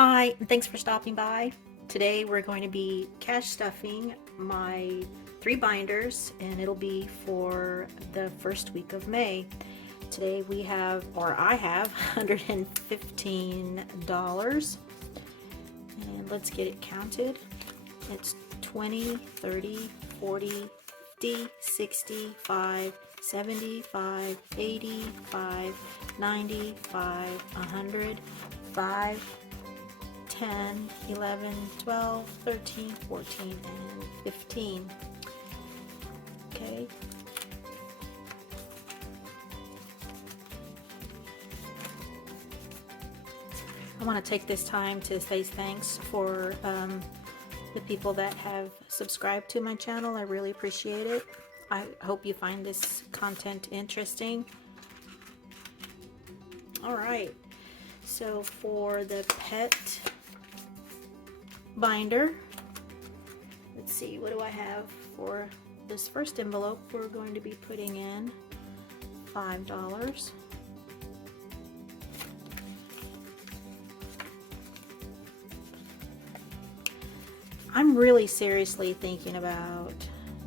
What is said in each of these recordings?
Hi, and thanks for stopping by. Today we're going to be cash stuffing my 3 binders, and it'll be for the first week of May. Today we have, or I have, $115, and let's get it counted. It's 20, 30, 40, 50, 65, 75, 85, 95, 100, 5, 10, 11, 12, 13, 14, and 15. Okay. I want to take this time to say thanks for the people that have subscribed to my channel. I really appreciate it. I hope you find this content interesting. All right. So for the pet binder, let's see, what do I have for this first envelope? We're going to be putting in $5. I'm really seriously thinking about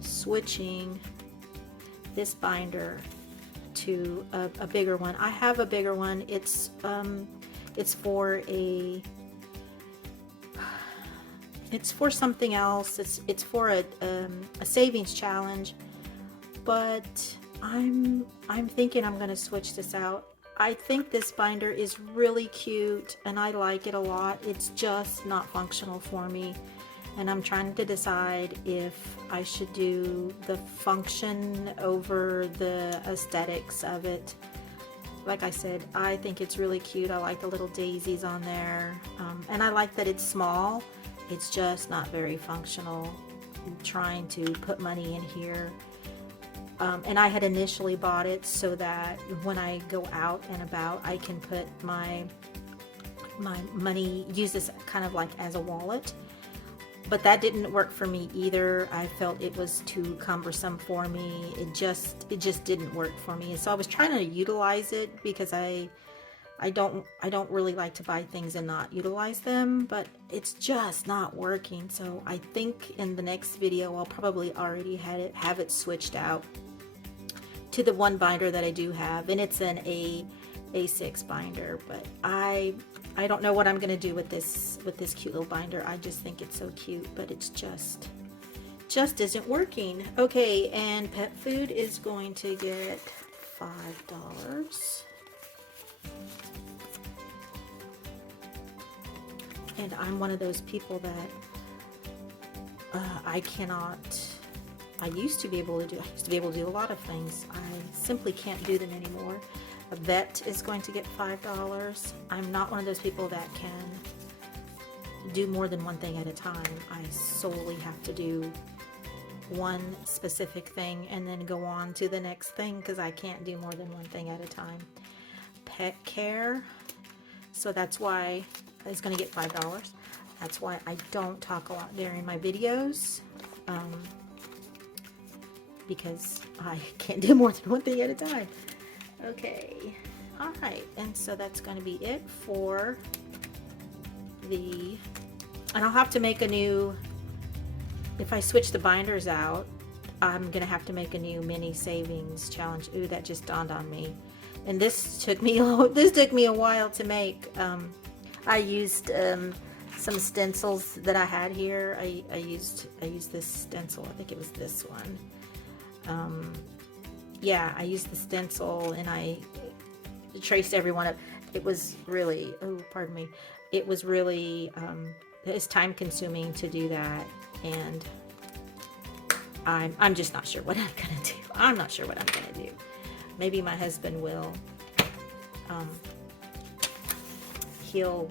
switching this binder to a bigger one. I have a bigger one. It's for something else. It's for a savings challenge, but I'm thinking I'm gonna switch this out. I think this binder is really cute and I like it a lot. It's just not functional for me, and I'm trying to decide if I should do the function over the aesthetics of it. Like I said, I think it's really cute. I like the little daisies on there, and I like that it's small. It's just not very functional. I'm trying to put money in here, and I had initially bought it so that when I go out and about, I can put my money, use this kind of like as a wallet. But that didn't work for me either. I felt it was too cumbersome for me. It just didn't work for me. So I was trying to utilize it because I don't really like to buy things and not utilize them, but it's just not working. So I think in the next video I'll probably already have it switched out to the one binder that I do have, and it's an A6 binder. But I don't know what I'm gonna do with this cute little binder. I just think it's so cute, but it's just isn't working. Okay, and pet food is going to get $5. And I'm one of those people that I used to be able to do a lot of things. I simply can't do them anymore. A vet is going to get $5. I'm not one of those people that can do more than one thing at a time. I solely have to do one specific thing and then go on to the next thing because I can't do more than one thing at a time. Pet care, so that's why it's going to get $5. That's why I don't talk a lot during my videos, because I can't do more than one thing at a time. Okay, all right, and so that's going to be it for and I'll have to make a new, if I switch the binders out, I'm gonna have to make a new mini savings challenge. Ooh, that just dawned on me. And this took me a while to make. I used some stencils that I had here. I used this stencil. I think it was this one. Yeah, I used the stencil and I traced every one of it. Was really, oh, pardon me. It was really, it's time consuming to do that, and I'm just not sure what I'm gonna do. I'm not sure what I'm gonna do. Maybe my husband will. He'll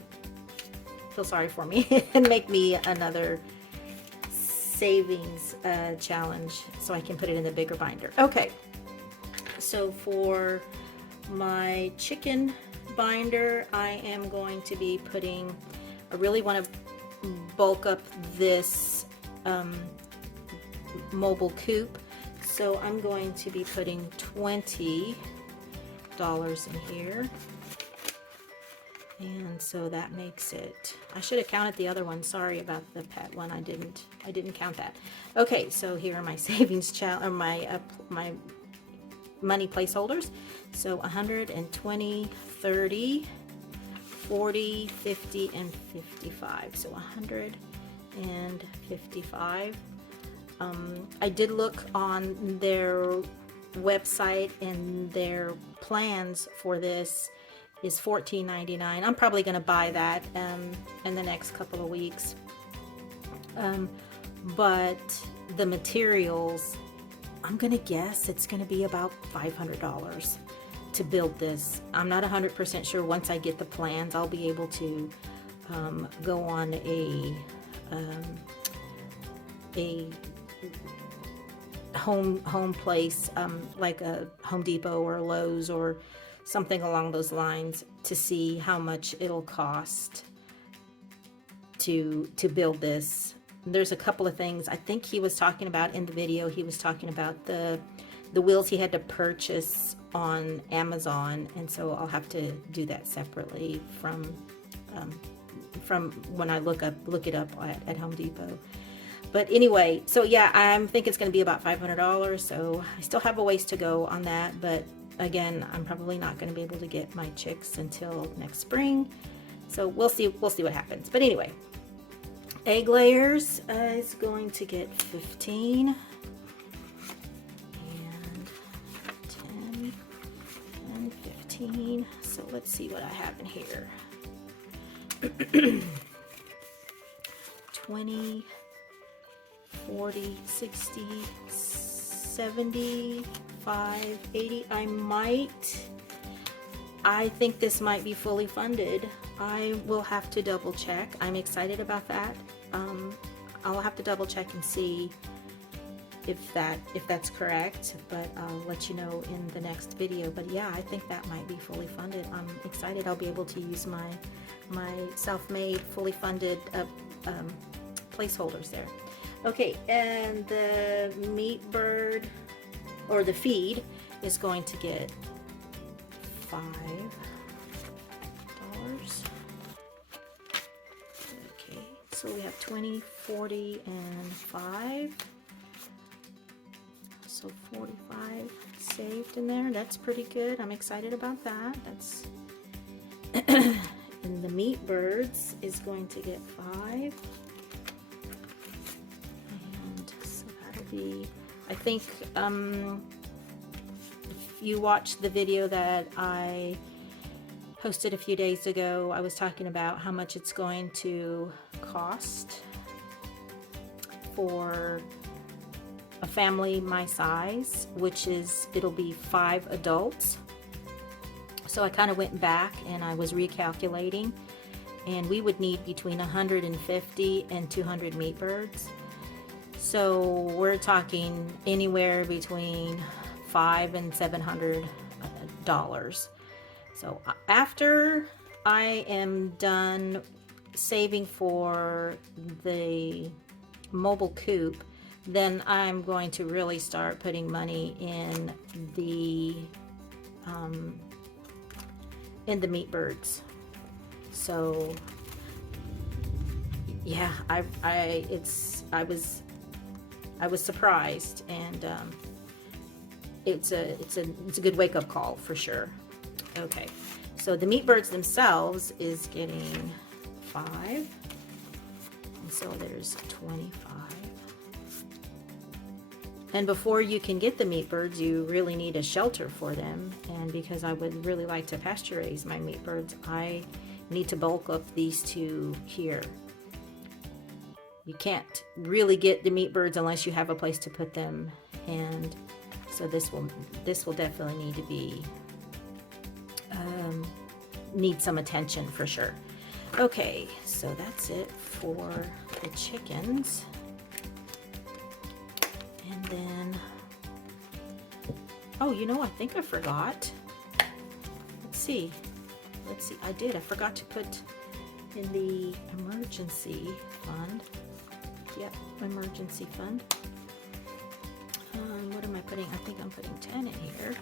feel sorry for me and make me another savings challenge so I can put it in the bigger binder. Okay, so for my chicken binder, I am going to be putting, I really want to bulk up this mobile coop, so I'm going to be putting $20 in here. And so that makes it, I should have counted the other one. Sorry about the pet one. I didn't count that. Okay, so here are my savings challenge, or my money placeholders. So 120, 30, 40, 50, and 55. So 155. I did look on their website, and their plans for this is $14.99. I'm probably going to buy that in the next couple of weeks. But the materials, I'm going to guess it's going to be about $500 to build this. I'm not 100% sure. Once I get the plans, I'll be able to go on a home place, like a Home Depot or Lowe's or something along those lines, to see how much it'll cost to build this. There's a couple of things I think he was talking about in the video. He was talking about the wheels he had to purchase on Amazon, and so I'll have to do that separately from when I look it up at Home Depot. But anyway, so yeah, I think it's going to be about $500. So I still have a ways to go on that, but again, I'm probably not going to be able to get my chicks until next spring. So we'll see what happens. But anyway, egg layers is going to get 15 and 10 and 15. So let's see what I have in here. 20, 40, 60, 75, 80. I think this might be fully funded. I will have to double check. I'm excited about that. I'll have to double check and see if that's correct, but I'll let you know in the next video. But yeah, I think that might be fully funded. I'm excited. I'll be able to use my self-made, fully funded placeholders there. Okay, and the meat bird, or the feed, is going to get $5. Okay, so we have 20, 40, and 5. So 45 saved in there. That's pretty good. I'm excited about that. That's and the meat birds is going to get 5. I think if you watched the video that I posted a few days ago, I was talking about how much it's going to cost for a family my size, which is, it'll be 5 adults. So I kind of went back and I was recalculating, and we would need between 150 and 200 meat birds. So we're talking anywhere between $500 and $700. So after I am done saving for the mobile coop, then I'm going to really start putting money in the meat birds. So yeah, I was surprised, and it's a good wake-up call for sure. Okay, so the meat birds themselves is getting 5, and so there's 25. And before you can get the meat birds, you really need a shelter for them, and because I would really like to pasture raise my meat birds, I need to bulk up these 2 here. You can't really get the meat birds unless you have a place to put them, and so this will definitely need to be need some attention for sure. Okay, so that's it for the chickens, and then oh, you know, I think I forgot. Let's see. I forgot to put in the emergency fund. Yep, emergency fund. What am I putting? I think I'm putting 10 in here.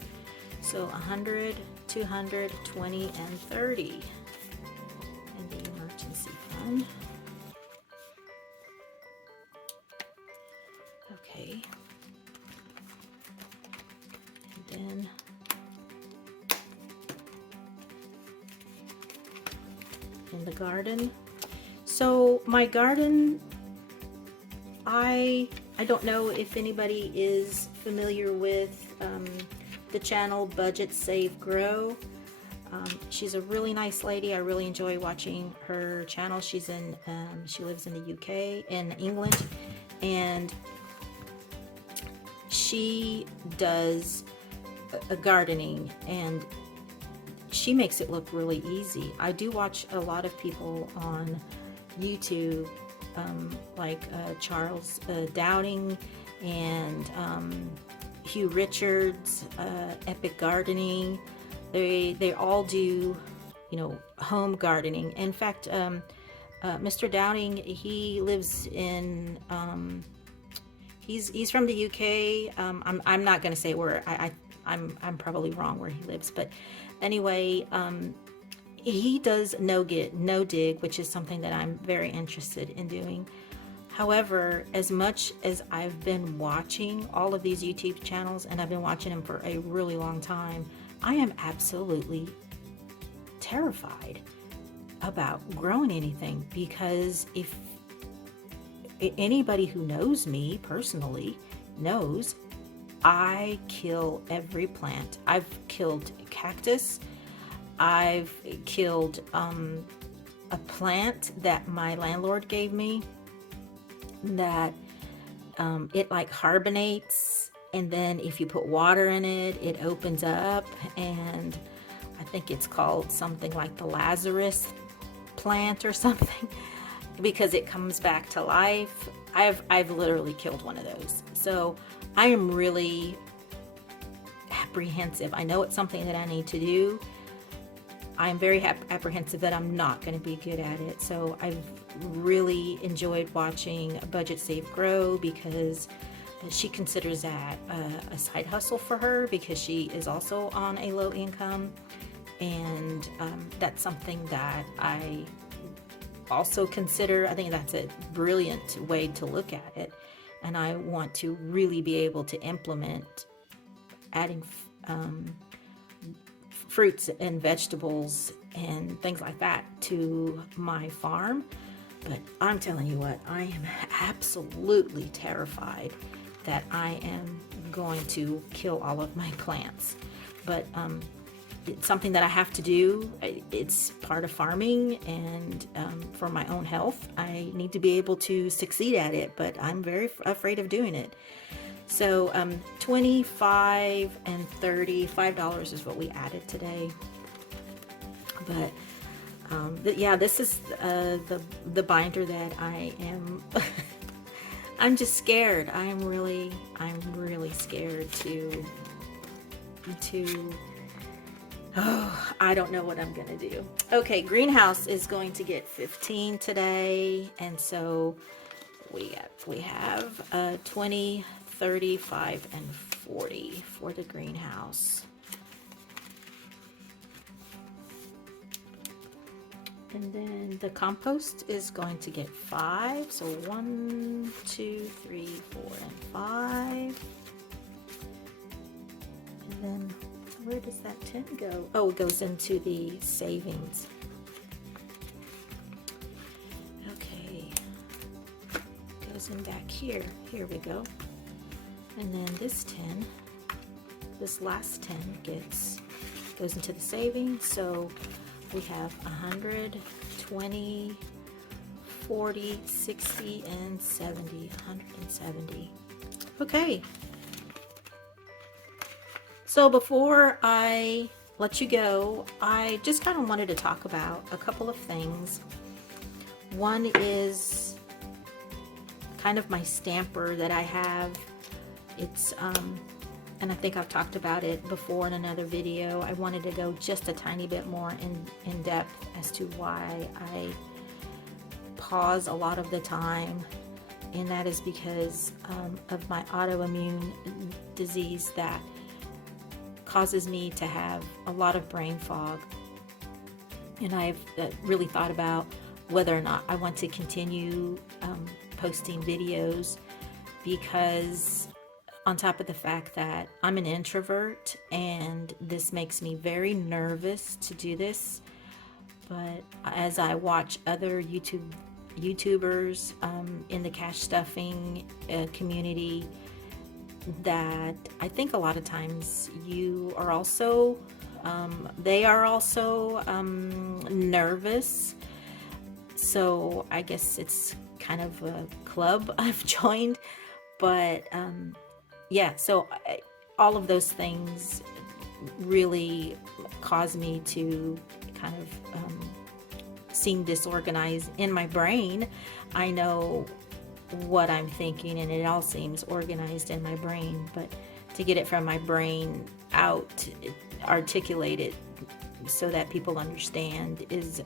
So 100, 200, 20, and 30. down. Okay. And then in the garden. So my garden, I don't know if anybody is familiar with the channel Budget Save Grow. She's a really nice lady. I really enjoy watching her channel. She's in she lives in the UK, in England, and she does a gardening, and she makes it look really easy. I do watch a lot of people on YouTube, like Charles Dowding and Hugh Richards, Epic Gardening. They all do, you know, home gardening. In fact, Mr. Dowding, he lives in he's from the UK. I'm not going to say where I'm probably wrong where he lives, but anyway, he does no dig, which is something that I'm very interested in doing. However, as much as I've been watching all of these YouTube channels, and I've been watching them for a really long time, I am absolutely terrified about growing anything, because if anybody who knows me personally knows I kill every plant. I've killed cactus. I've killed a plant that my landlord gave me that it like carbonates, and then if you put water in it, it opens up, and I think it's called something like the Lazarus plant or something, because it comes back to life. I've literally killed one of those. So I am really apprehensive. I know it's something that I need to do. I'm very apprehensive that I'm not going to be good at it. So I've really enjoyed watching Budget Save Grow, because she considers that a side hustle for her, because she is also on a low income, and that's something that I also consider. I think that's a brilliant way to look at it, and I want to really be able to implement adding fruits and vegetables and things like that to my farm. But I'm telling you what, I am absolutely terrified that I am going to kill all of my plants. But it's something that I have to do. It's part of farming, and for my own health, I need to be able to succeed at it, but I'm very afraid of doing it. So $25 and $35 is what we added today. But yeah, this is the binder that I am I'm just scared. I'm really scared to oh, I don't know what I'm gonna do. Okay, greenhouse is going to get 15 today, and so we have 20, 35, and 40 for the greenhouse. And then the compost is going to get 5. So 1, 2, 3, 4, and 5. And then where does that 10 go? Oh, it goes into the savings. Okay. Goes in back here. Here we go. And then this 10, this last 10 goes into the savings. So we have 100, 20, 40, 60, and 70. 170. Okay. So before I let you go, I just kind of wanted to talk about a couple of things. One is kind of my stamper that I have. It's and I think I've talked about it before in another video. I wanted to go just a tiny bit more in depth as to why I pause a lot of the time, and that is because of my autoimmune disease that causes me to have a lot of brain fog. And I've really thought about whether or not I want to continue posting videos, because on top of the fact that I'm an introvert and this makes me very nervous to do this, but as I watch other YouTubers in the cash stuffing community, that I think a lot of times you are also, they are also nervous. So I guess it's kind of a club I've joined, but yeah, so all of those things really cause me to kind of seem disorganized in my brain. I know what I'm thinking and it all seems organized in my brain, but to get it from my brain out, articulate it so that people understand is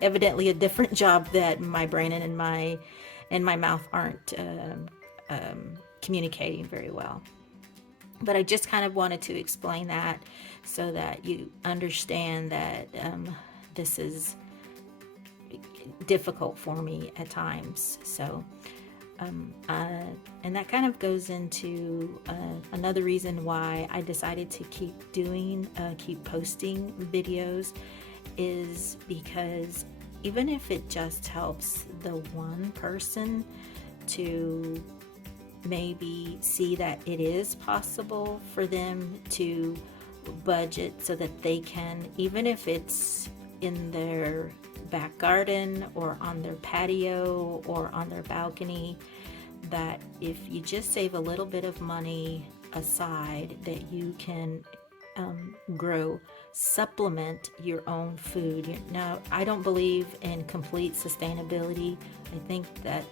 evidently a different job that my brain and my mouth aren't communicating very well. But I just kind of wanted to explain that so that you understand that this is difficult for me at times. So and that kind of goes into another reason why I decided to keep posting videos, is because even if it just helps the one person to maybe see that it is possible for them to budget so that they can, even if it's in their back garden or on their patio or on their balcony, that if you just save a little bit of money aside, that you can supplement your own food. Now, I don't believe in complete sustainability. I think that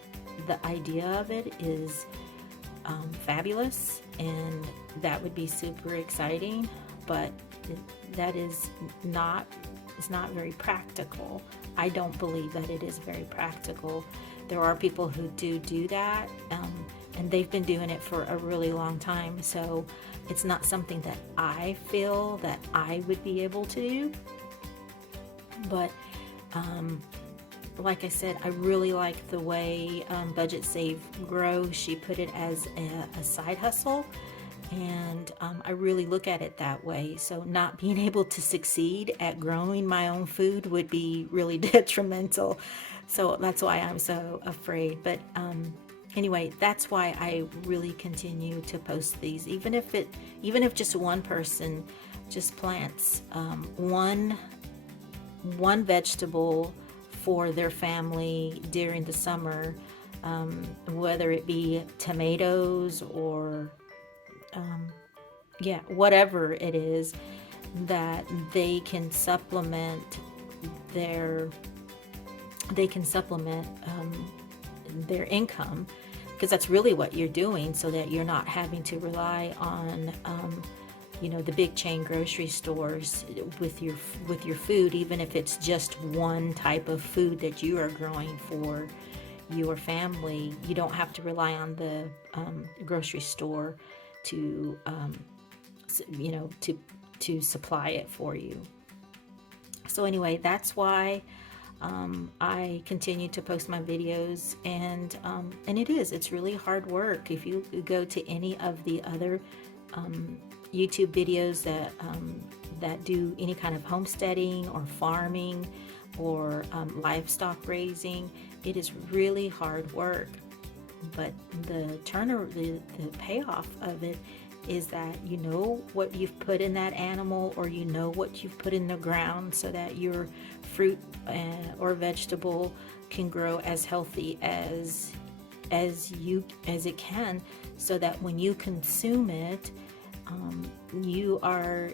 the idea of it is fabulous, and that would be super exciting, but that is not, it's not very practical. I don't believe that it is very practical. There are people who do that, and they've been doing it for a really long time, so it's not something that I feel that I would be able to do. But like I said, I really like the way Budget Save Grow, she put it as a side hustle, and I really look at it that way. So not being able to succeed at growing my own food would be really detrimental. So that's why I'm so afraid. But anyway, that's why I really continue to post these, even if just one person just plants one vegetable for their family during the summer, whether it be tomatoes or whatever it is, that they can supplement their income, because that's really what you're doing, so that you're not having to rely on the big chain grocery stores with your food, even if it's just one type of food that you are growing for your family. You don't have to rely on the grocery store to to supply it for you. So anyway, that's why I continue to post my videos, and it's really hard work. If you go to any of the other YouTube videos that do any kind of homesteading or farming or livestock raising, it is really hard work. But the payoff of it is that you know what you've put in that animal, or you know what you've put in the ground, so that your fruit or vegetable can grow as healthy as it can, so that when you consume it, you are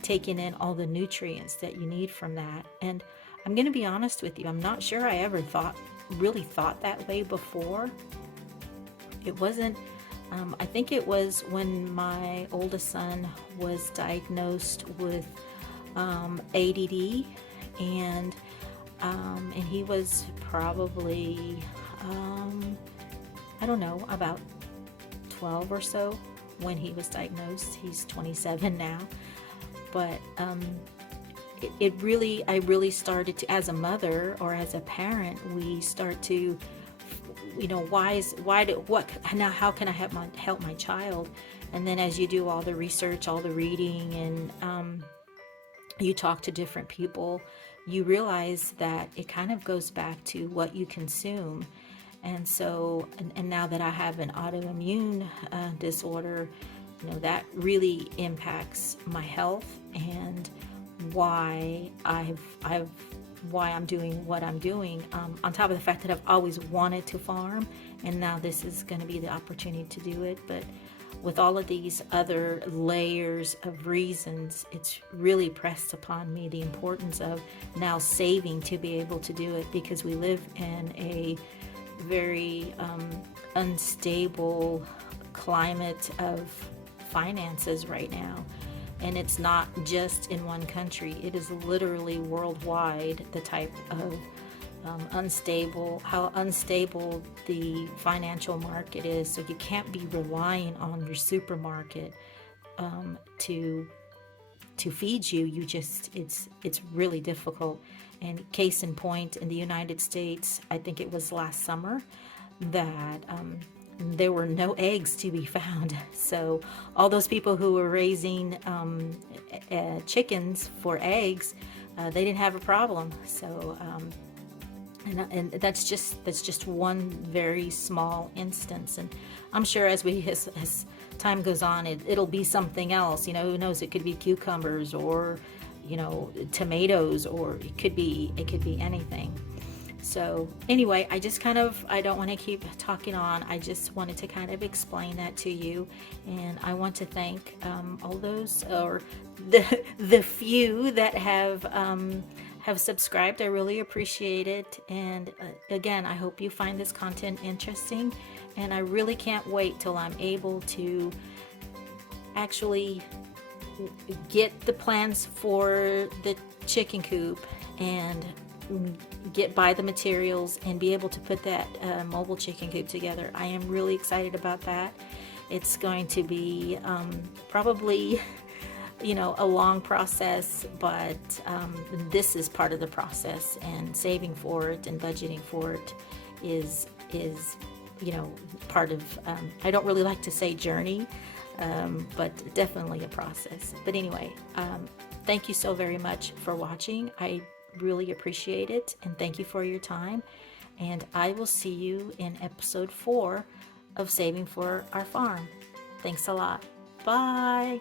taking in all the nutrients that you need from that. And I'm going to be honest with you, I'm not sure I ever really thought that way before. It wasn't, I think it was when my oldest son was diagnosed with ADD, and he was probably, I don't know, about 12 or so when he was diagnosed. He's 27 now, but I really started to, as a mother or as a parent, we start to, now how can I help my child? And then as you do all the research, all the reading, and you talk to different people, you realize that it kind of goes back to what you consume. And so, and now that I have an autoimmune disorder, that really impacts my health, and why why I'm doing what I'm doing. On top of the fact that I've always wanted to farm, and now this is going to be the opportunity to do it. But with all of these other layers of reasons, it's really pressed upon me the importance of now saving to be able to do it, because we live in a very unstable climate of finances right now. And it's not just in one country, it is literally worldwide, the type of how unstable the financial market is. So you can't be relying on your supermarket to feed you. It's really difficult. And case in point, in the United States, I think it was last summer that there were no eggs to be found. So all those people who were raising chickens for eggs, they didn't have a problem. So and that's just one very small instance. And I'm sure as time goes on, it'll be something else. Who knows? It could be cucumbers, or tomatoes, or it could be anything. So anyway, I don't want to keep talking on. I just wanted to kind of explain that to you, and I want to thank all those, or the few that have subscribed. I really appreciate it. And again, I hope you find this content interesting, and I really can't wait till I'm able to actually get the plans for the chicken coop and buy the materials and be able to put that mobile chicken coop together. I am really excited about that. It's going to be probably a long process, but this is part of the process, and saving for it and budgeting for it is part of, I don't really like to say journey, but definitely a process. But anyway, thank you so very much for watching. I really appreciate it, and thank you for your time, and I will see you in episode 4 of Saving for Our Farm. Thanks a lot. Bye.